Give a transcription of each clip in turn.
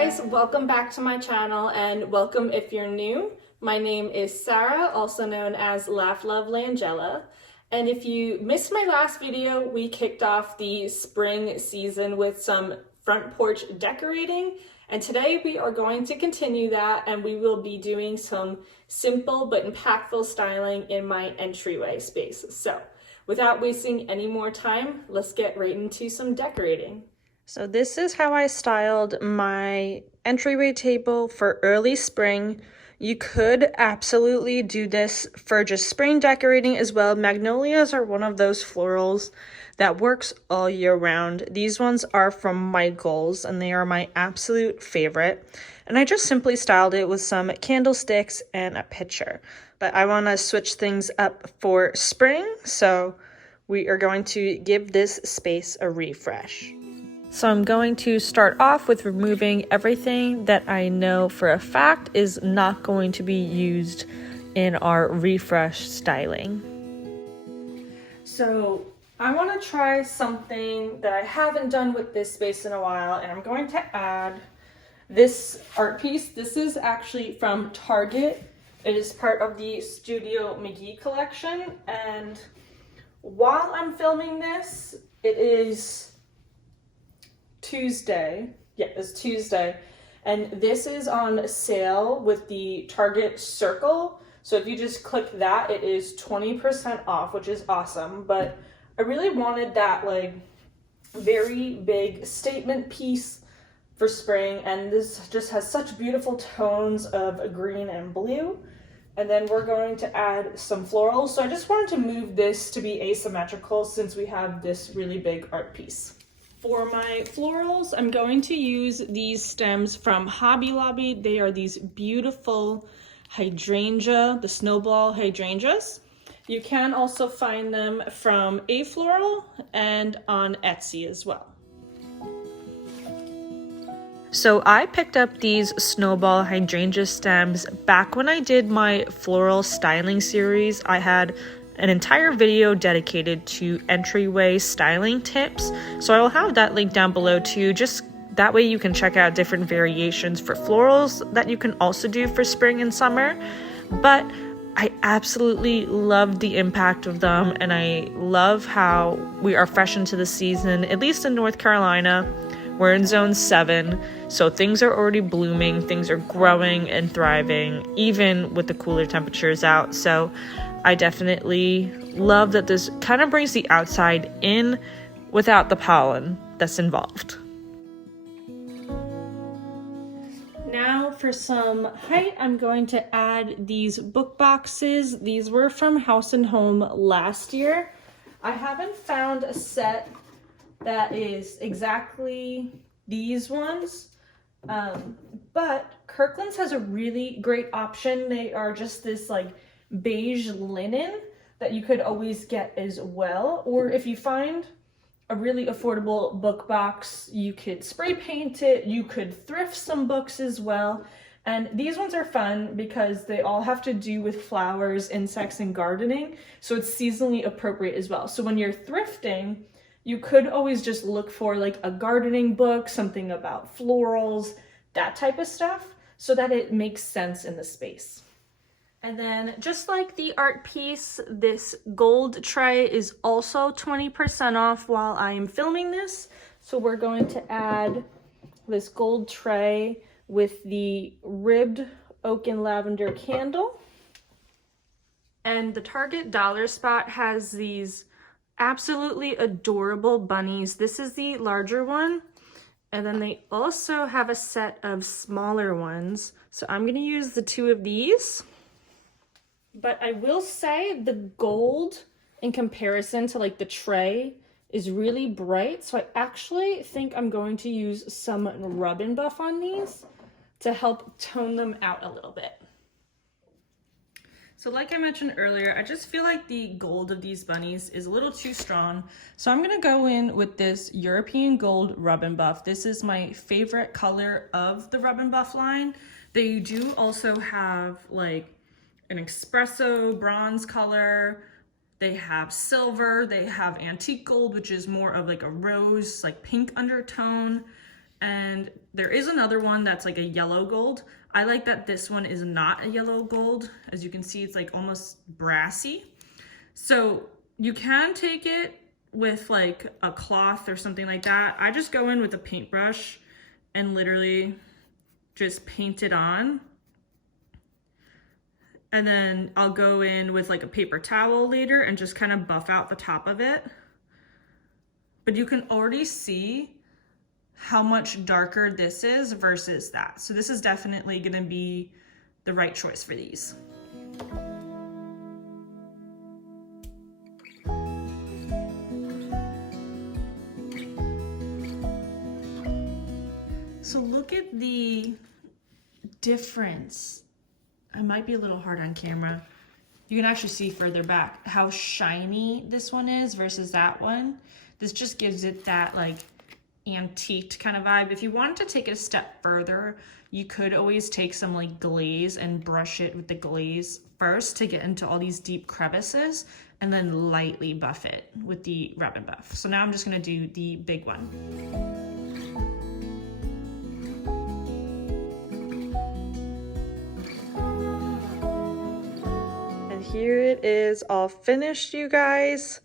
guys, welcome back to my channel and welcome if you're new. My name is Sarah, also known as Laugh Love Langella. And if you missed my last video, we kicked off the spring season with some front porch decorating. And today we are going to continue that and we will be doing some simple but impactful styling in my entryway space. So without wasting any more time, let's get right into some decorating. So this is how I styled my entryway table for early spring. You could absolutely do this for just spring decorating as well. Magnolias are one of those florals that works all year round. These ones are from Michael's and they are my absolute favorite. And I just simply styled it with some candlesticks and a pitcher. But I want to switch things up for spring, so we are going to give this space a refresh. So I'm going to start off with removing everything that I know for a fact is not going to be used in our refresh styling. So I want to try something that I haven't done with this space in a while, and I'm going to add this art piece. This is actually from Target. It is part of the Studio McGee collection, and while I'm filming this, it is Tuesday. Yeah, it's Tuesday. And this is on sale with the Target Circle. So if you just click that, it is 20% off, which is awesome. But I really wanted that like very big statement piece for spring. And this just has such beautiful tones of green and blue. And then we're going to add some florals. So I just wanted to move this to be asymmetrical since we have this really big art piece. For my florals, I'm going to use these stems from Hobby Lobby. They are these beautiful hydrangea, the Snowball hydrangeas. You can also find them from A Floral and on Etsy as well. So I picked up these Snowball hydrangea stems back when I did my floral styling series. I had an entire video dedicated to entryway styling tips. So I will have that link down below too. Just that way you can check out different variations for florals that you can also do for spring and summer. But I absolutely love the impact of them, and I love how we are fresh into the season, at least in North Carolina. We're in zone 7, so things are already blooming, things are growing and thriving, even with the cooler temperatures out. So I definitely love that this kind of brings the outside in without the pollen that's involved. Now for some height, I'm going to add these book boxes. These were from House and Home last year. I haven't found a set that is exactly these ones, but Kirkland's has a really great option. They are just this like beige linen that you could always get as well. Or if you find a really affordable book box, you could spray paint it, you could thrift some books as well. And these ones are fun because they all have to do with flowers, insects, and gardening. So it's seasonally appropriate as well. So when you're thrifting, you could always just look for like a gardening book, something about florals, that type of stuff, so that it makes sense in the space. And then just like the art piece, this gold tray is also 20% off while I am filming this. So we're going to add this gold tray with the ribbed oak and lavender candle. And the Target Dollar Spot has these absolutely adorable bunnies. This is the larger one. And then they also have a set of smaller ones. So I'm going to use the 2 of these. But I will say the gold in comparison to like the tray is really bright. So I actually think I'm going to use some Rub and Buff on these to help tone them out a little bit. So like I mentioned earlier, I just feel like the gold of these bunnies is a little too strong. So I'm gonna go in with this European Gold Rub and Buff. This is my favorite color of the Rub and Buff line. They do also have like an espresso bronze color. They have silver, they have antique gold, which is more of like a rose, like pink undertone. And there is another one that's like a yellow gold. I like that this one is not a yellow gold. As you can see, it's like almost brassy. So you can take it with like a cloth or something like that. I just go in with a paintbrush and literally just paint it on. And then I'll go in with like a paper towel later and just kind of buff out the top of it. But you can already see how much darker this is versus that. So this is definitely gonna be the right choice for these. So look at the difference. I might be a little hard on camera. You can actually see further back how shiny this one is versus that one. This just gives it that like antiqued kind of vibe. If you wanted to take it a step further, you could always take some like glaze and brush it with the glaze first to get into all these deep crevices, and then lightly buff it with the rub and buff. So now I'm just gonna do the big one. And here it is all finished, you guys.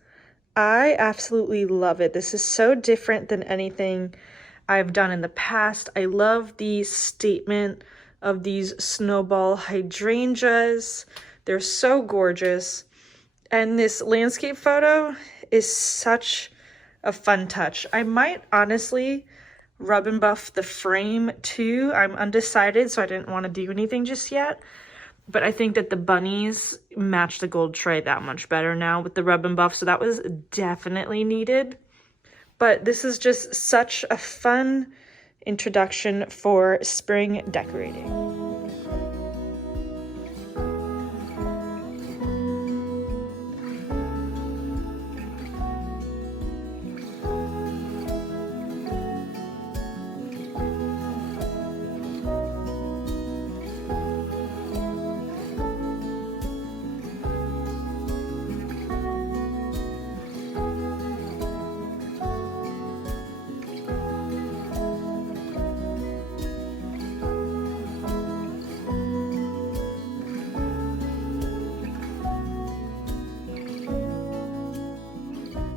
I absolutely love it. This is so different than anything I've done in the past. I love the statement of these Snowball hydrangeas. They're so gorgeous. And this landscape photo is such a fun touch. I might honestly rub and buff the frame too. I'm undecided, so I didn't want to do anything just yet. But I think that the bunnies match the gold tray that much better now with the rub and buff, so that was definitely needed. But this is just such a fun introduction for spring decorating.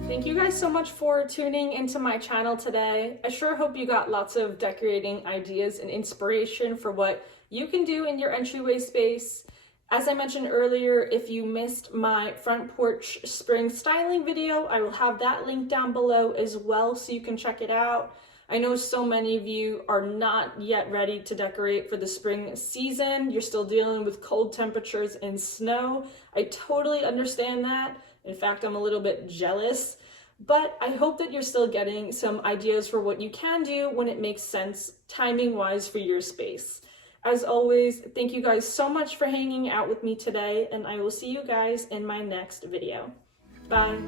Thank you guys so much for tuning into my channel today. I sure hope you got lots of decorating ideas and inspiration for what you can do in your entryway space. As I mentioned earlier, if you missed my front porch spring styling video, I will have that link down below as well so you can check it out. I know so many of you are not yet ready to decorate for the spring season. You're still dealing with cold temperatures and snow. I totally understand that. In fact, I'm a little bit jealous. But I hope that you're still getting some ideas for what you can do when it makes sense timing-wise for your space. As always, thank you guys so much for hanging out with me today, and I will see you guys in my next video. Bye.